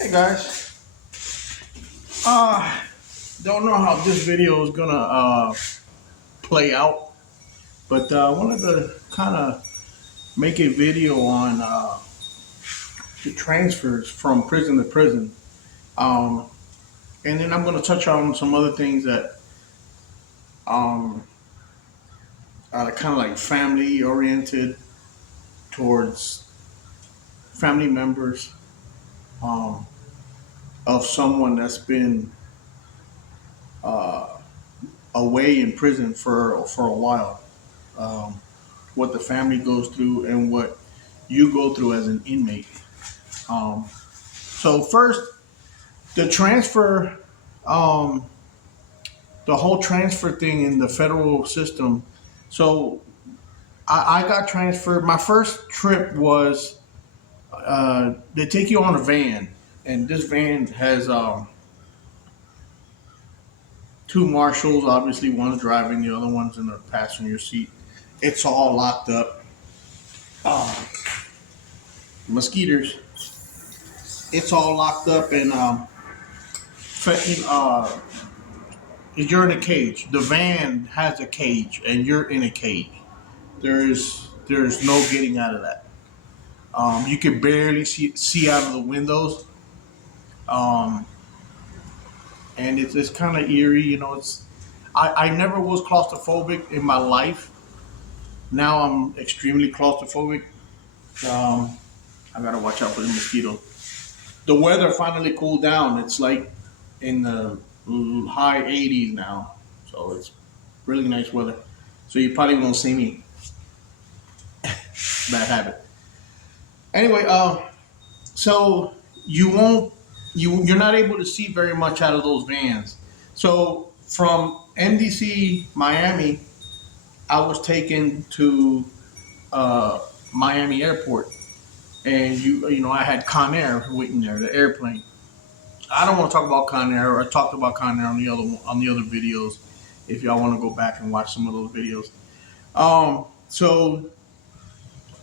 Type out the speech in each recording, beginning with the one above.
Hey guys, uh, don't know how this video is gonna play out, but I wanted to kind of make a video on the transfers from prison to prison, um, and then I'm gonna touch on some other things that um, are kind of like family oriented towards family members um, of someone that's been uh, away in prison for a while. Um, what the family goes through and what you go through as an inmate. So first, the transfer, um, the whole transfer thing in the federal system. So I got transferred. My first trip was they take you on a van, and this van has two marshals. Obviously, one's driving, the other one's in the passenger seat. It's all locked up. Uh, Mosquitoes. It's all locked up, and uh, you're in a cage. The van has a cage, and you're in a cage. There's no getting out of that. You can barely see out of the windows, um, and it's kind of eerie. You know, it's I never was claustrophobic in my life. Now I'm extremely claustrophobic. Um, I gotta watch out for the mosquito. The weather finally cooled down. It's like in the high 80s now, so it's really nice weather. So you probably won't see me. Bad habit. Anyway, so you're not able to see very much out of those vans. So from MDC Miami, I was taken to Miami Airport, and you know I had Conair waiting there, the airplane. I don't want to talk about Conair. I talked about Conair on the other videos. If y'all want to go back and watch some of those videos. So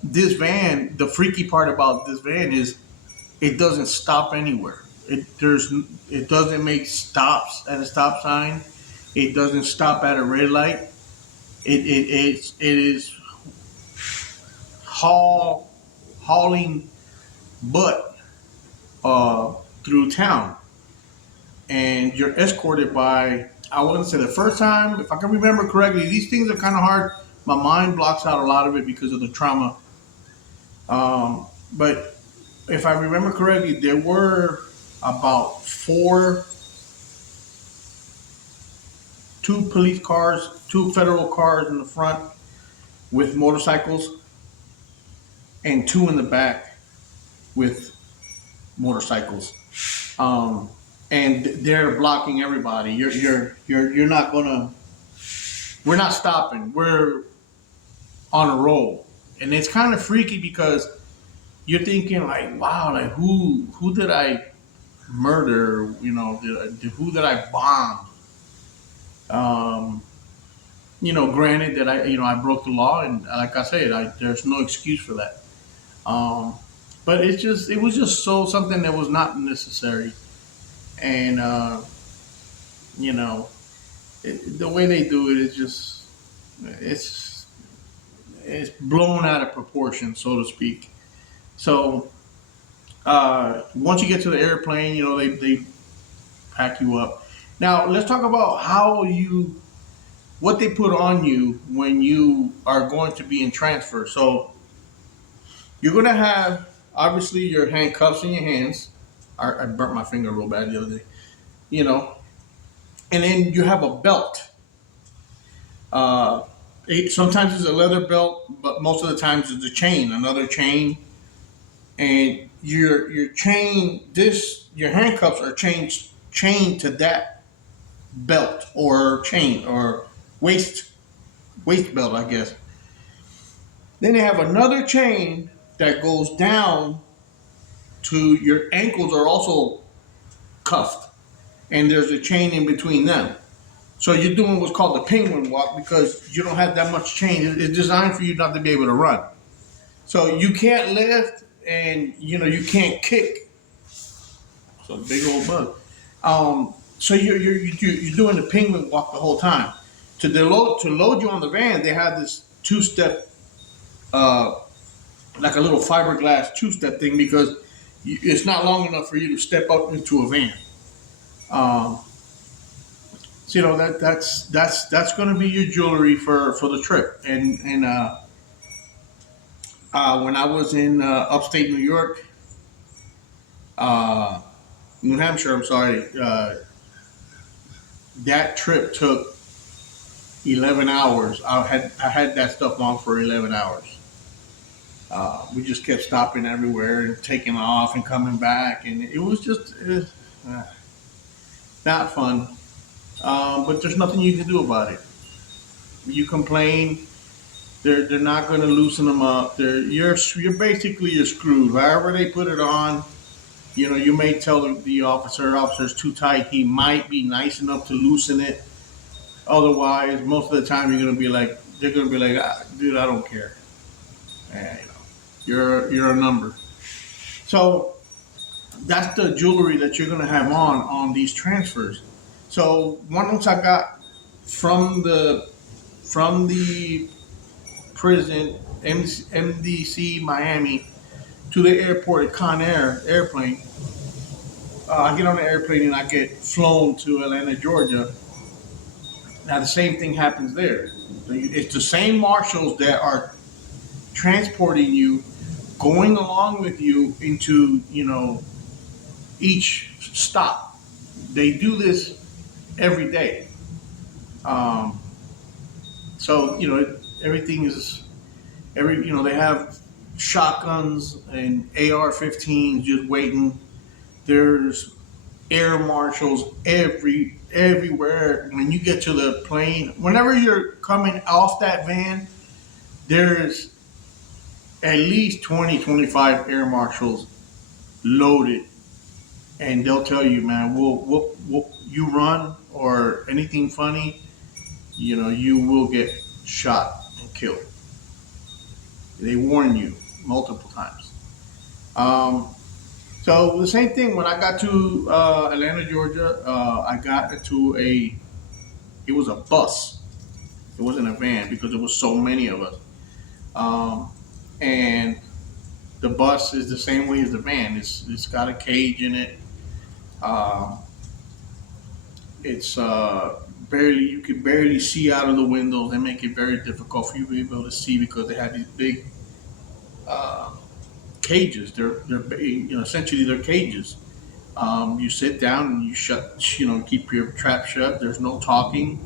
this van, the freaky part about this van is it doesn't stop anywhere. It doesn't make stops at a stop sign. It doesn't stop at a red light. It is hauling butt through town, and you're escorted by. I wouldn't say the first time, if I can remember correctly. These things are kind of hard. My mind blocks out a lot of it because of the trauma. But if I remember correctly, there were about two police cars, two federal cars in the front with motorcycles, and two in the back with motorcycles. Um, and they're blocking everybody. You're not gonna. We're not stopping. We're on a roll, and it's kind of freaky because you're thinking like, wow, like who did I murder? You know, who did I bomb? Um, granted that I broke the law, and like I said, there's no excuse for that. Um, but it was just so something that was not necessary, and you know, the way they do it is just it's it's blown out of proportion, so to speak. So once you get to the airplane, they pack you up. Now let's talk about what they put on you when you are going to be in transfer. So you're going to have obviously your handcuffs in your hands. I burnt my finger real bad the other day. You know, and then you have a belt. Uh, Sometimes it's a leather belt, but most of the times it's a chain, another chain, and your chain. Your handcuffs are chained to that belt or chain or waist belt, I guess. Then they have another chain that goes down to your ankles are also cuffed, and there's a chain in between them. So you're doing what's called the penguin walk because you don't have that much chain. It's designed for you not to be able to run. So you can't lift, and you can't kick So big old bug. So you're doing the penguin walk the whole time. To load you on the van, they have this two step, uh, like a little fiberglass two step thing because it's not long enough for you to step up into a van. Um, so that's going to be your jewelry for the trip. And when I was in upstate New York, uh, New Hampshire, I'm sorry, that trip took 11 hours. I had that stuff on for 11 hours. We just kept stopping everywhere and taking off and coming back, and it was just not fun. But there's nothing you can do about it. You complain, they're not going to loosen them up. You're basically you're screwed. However they put it on, you may tell the officer's too tight. He might be nice enough to loosen it. Otherwise, most of the time they're gonna be like, dude, I don't care. You're a number. So that's the jewelry that you're gonna have on these transfers. So once I got from the prison MDC Miami to the airport at Conair airplane, I get on the airplane and I get flown to Atlanta, Georgia. Now the same thing happens there. It's the same marshals that are transporting you, going along with you into each stop. They do this every day. Um, so everything is they have shotguns and AR-15s just waiting. There's air marshals everywhere. When you get to the plane, whenever you're coming off that van, there's at least 20, 25 air marshals loaded, and they'll tell you, man, we'll you run or anything funny, you will get shot and killed. They warn you multiple times. Um, so the same thing when I got to Atlanta, Georgia, I got into it was a bus. It wasn't a van because there was so many of us. Um, and the bus is the same way as the van. It's got a cage in it. Um, it's barely you can barely see out of the windows. They make it very difficult for you to be able to see because they have these big uh, cages. They're essentially they're cages. You sit down and you keep your trap shut. There's no talking.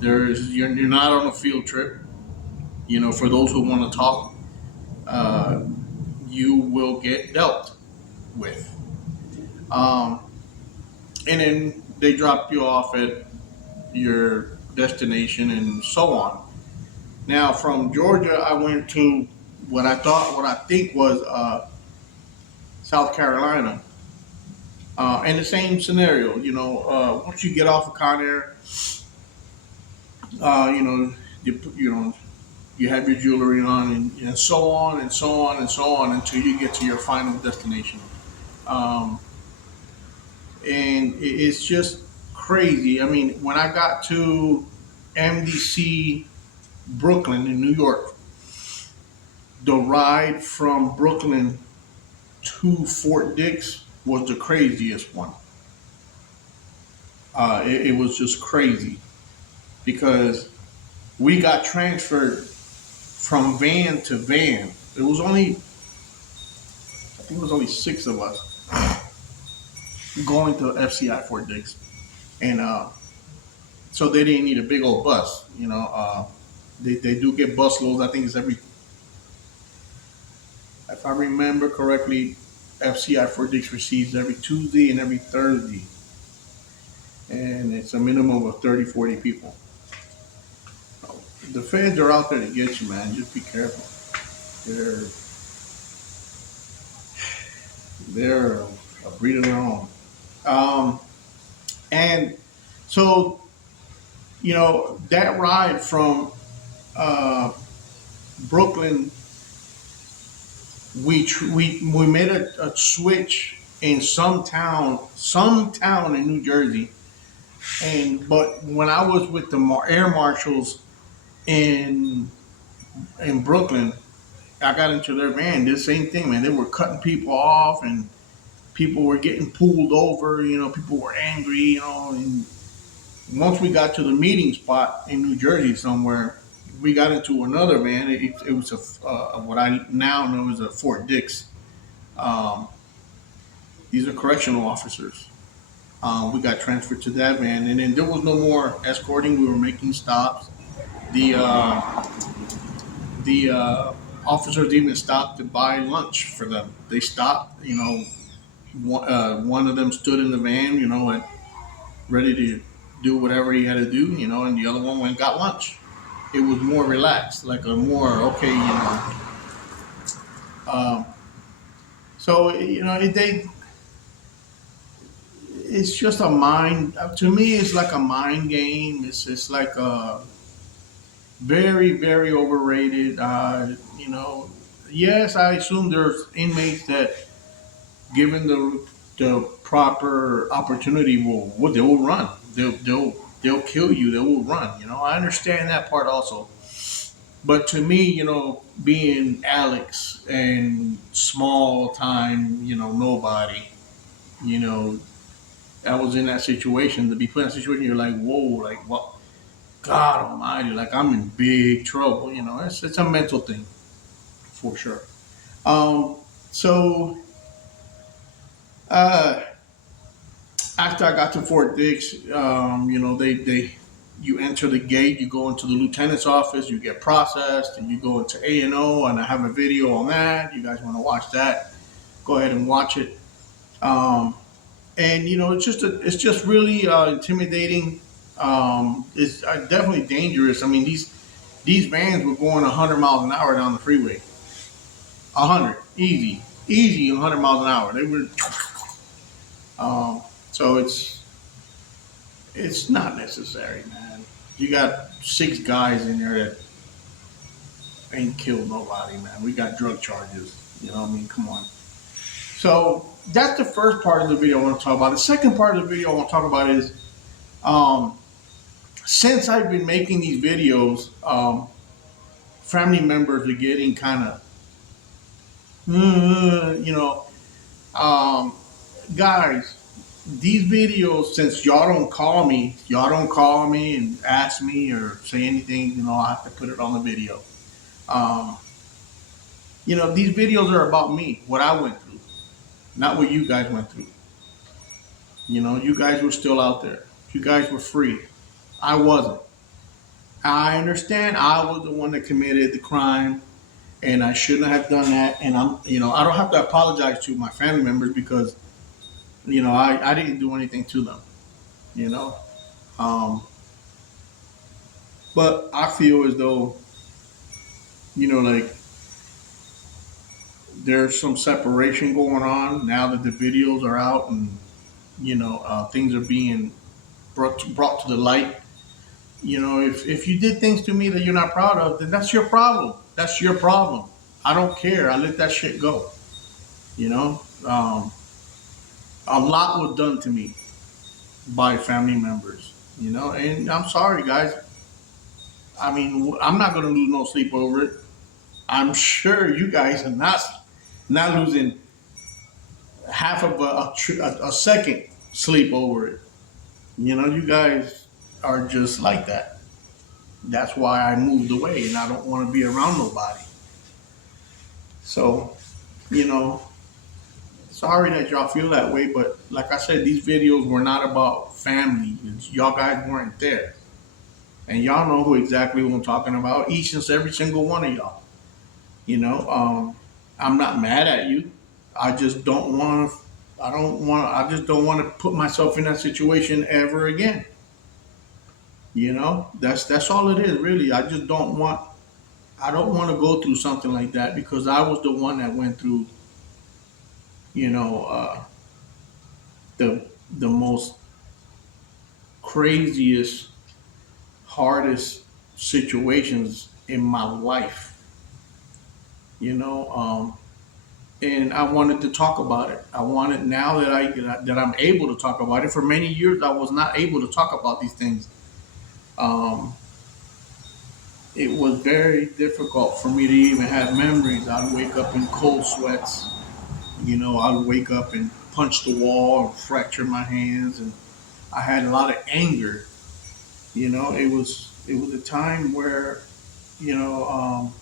You're not on a field trip. For those who want to talk, uh, you will get dealt with. Um, and then they drop you off at your destination and so on. Now, from Georgia, I went to what I think was South Carolina, and the same scenario. Once you get off of Conair, you you have your jewelry on, and so on and so on and so on until you get to your final destination. Um, and it's just crazy. I mean, when I got to MDC Brooklyn in New York, the ride from Brooklyn to Fort Dix was the craziest one. It was just crazy because we got transferred from van to van. I think it was only six of us going to FCI Fort Dix, and so they didn't need a big old bus. They do get bus loads. I think it's if I remember correctly, FCI Fort Dix receives every Tuesday and every Thursday, and it's a minimum of 30, 40 people. The feds are out there to get you, man. Just be careful. They're they're a breed of their own. Um, and so that ride from uh, Brooklyn, we made a switch in some town in New Jersey. And but when I was with the air marshals in Brooklyn, I got into their van. The same thing, man. They were cutting people off, and people were getting pulled over. People were angry. And once we got to the meeting spot in New Jersey somewhere, we got into another van. It was what I now know is a Fort Dix. Um, these are correctional officers. We got transferred to that van, and then there was no more escorting. We were making stops. The officers even stopped to buy lunch for them. They stopped. One of them stood in the van. And ready to do whatever he had to do. And the other one went and got lunch. It was more relaxed, like a more okay. Um, so it's just a mind. To me, it's like a mind game. It's like a very, very overrated. Yes, I assume there's inmates that, given the proper opportunity, they will run. They'll kill you. They will run. I understand that part also. But to me, being Alex and small time, nobody, you know, I was in that situation. To be put in that situation, you're like, whoa, like what? God Almighty, like I'm in big trouble. It's a mental thing for sure. Um, so uh, after I got to Fort Dix, they you enter the gate, you go into the lieutenant's office, you get processed, and you go into A&O, and I have a video on that. You guys want to watch that? Go ahead and watch it. Um, and it's just really intimidating. It's definitely dangerous. I mean, these vans were going 100 miles an hour down the freeway. 100, easy, 100 miles an hour. They were. So it's not necessary, man. You got 6 guys in there that ain't killed nobody, man. We got drug charges. I mean, come on. So that's the first part of the video I want to talk about. The second part of the video I want to talk about is, um, since I've been making these videos, family members are getting kind of, you know, um, guys, these videos, since y'all don't call me and ask me or say anything, I have to put it on the video. Um, these videos are about me, what I went through, not what you guys went through. You guys were still out there. You guys were free. I wasn't. I understand I was the one that committed the crime and I shouldn't have done that. And I don't have to apologize to my family members because, I didn't do anything to them, you know. Um, but I feel as though, like there's some separation going on now that the videos are out and, things are being brought to the light. If you did things to me that you're not proud of, then that's your problem. That's your problem. I don't care. I let that shit go. You know, a lot was done to me by family members. And I'm sorry, guys. I mean, I'm not gonna lose no sleep over it. I'm sure you guys are not losing half of a second sleep over it. You guys are just like that. That's why I moved away and I don't want to be around nobody. So, you know, sorry that y'all feel that way, but like I said, these videos were not about family. Y'all guys weren't there. And y'all know exactly who I'm talking about, each and every single one of y'all. I'm not mad at you. I just don't want to. I just don't want to put myself in that situation ever again. That's all it is, really. I just don't want. I don't want to go through something like that because I was the one that went through, you know, uh, the most craziest, hardest situations in my life. You know, and I wanted to talk about it. I wanted now that I'm able to talk about it. For many years, I was not able to talk about these things. Um, it was very difficult for me to even have memories. I'd wake up in cold sweats. I'd wake up and punch the wall and fracture my hands, and I had a lot of anger. It was a time where you know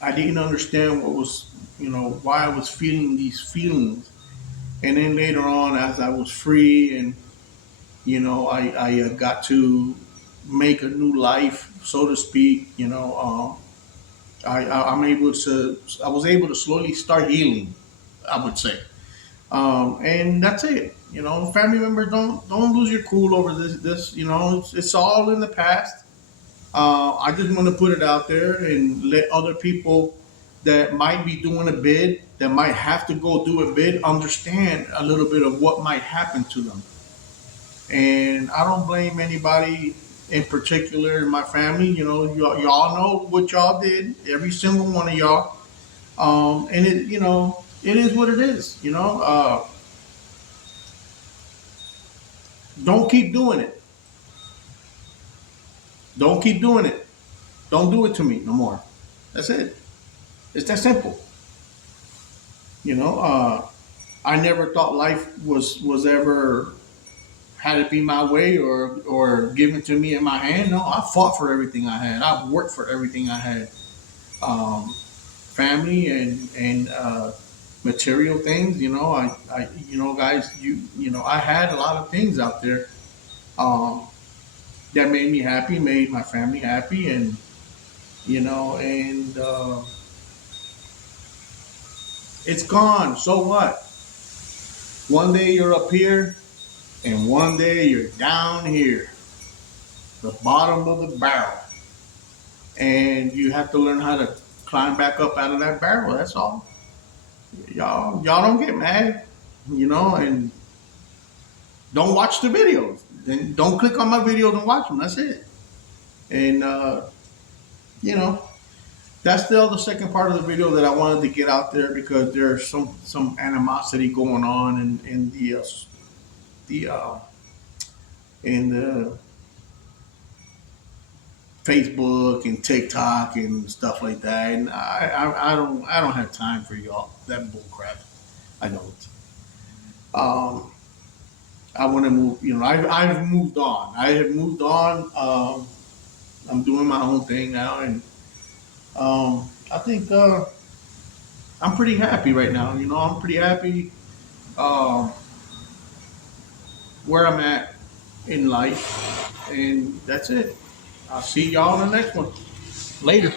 I didn't understand what was why I was feeling these feelings. And then later on, as I was free and I got to make a new life, so to speak. I was able to slowly start healing, I would say. And that's it. Family members, don't lose your cool over this. It's all in the past. I just want to put it out there and let other people that might be doing a bid, that might have to go do a bid, understand a little bit of what might happen to them. And I don't blame anybody in particular in my family. Y'all know what y'all did, every single one of y'all. And it is what it is. Don't keep doing it. Don't keep doing it. Don't do it to me no more. That's it. It's that simple. You know, I never thought life was ever had it be my way or given to me in my hand. No, I fought for everything I had. I worked for everything I had. Family and material things. Guys, I had a lot of things out there um, that made me happy, made my family happy, and it's gone. So what? One day you're up here, and one day you're down here, the bottom of the barrel, and you have to learn how to climb back up out of that barrel. That's all. Y'all don't get mad, and don't watch the videos. Then don't click on my videos and watch them. That's it. And you know, that's still the second part of the video that I wanted to get out there because there's some animosity going on in the in the Facebook and TikTok and stuff like that. And I don't have time for y'all that bull crap. I don't. Um, I want to move. I've moved on. I have moved on. I'm doing my own thing now, and I think I'm pretty happy right now. I'm pretty happy um, where I'm at in life, and that's it. I'll see y'all in the next one. Later.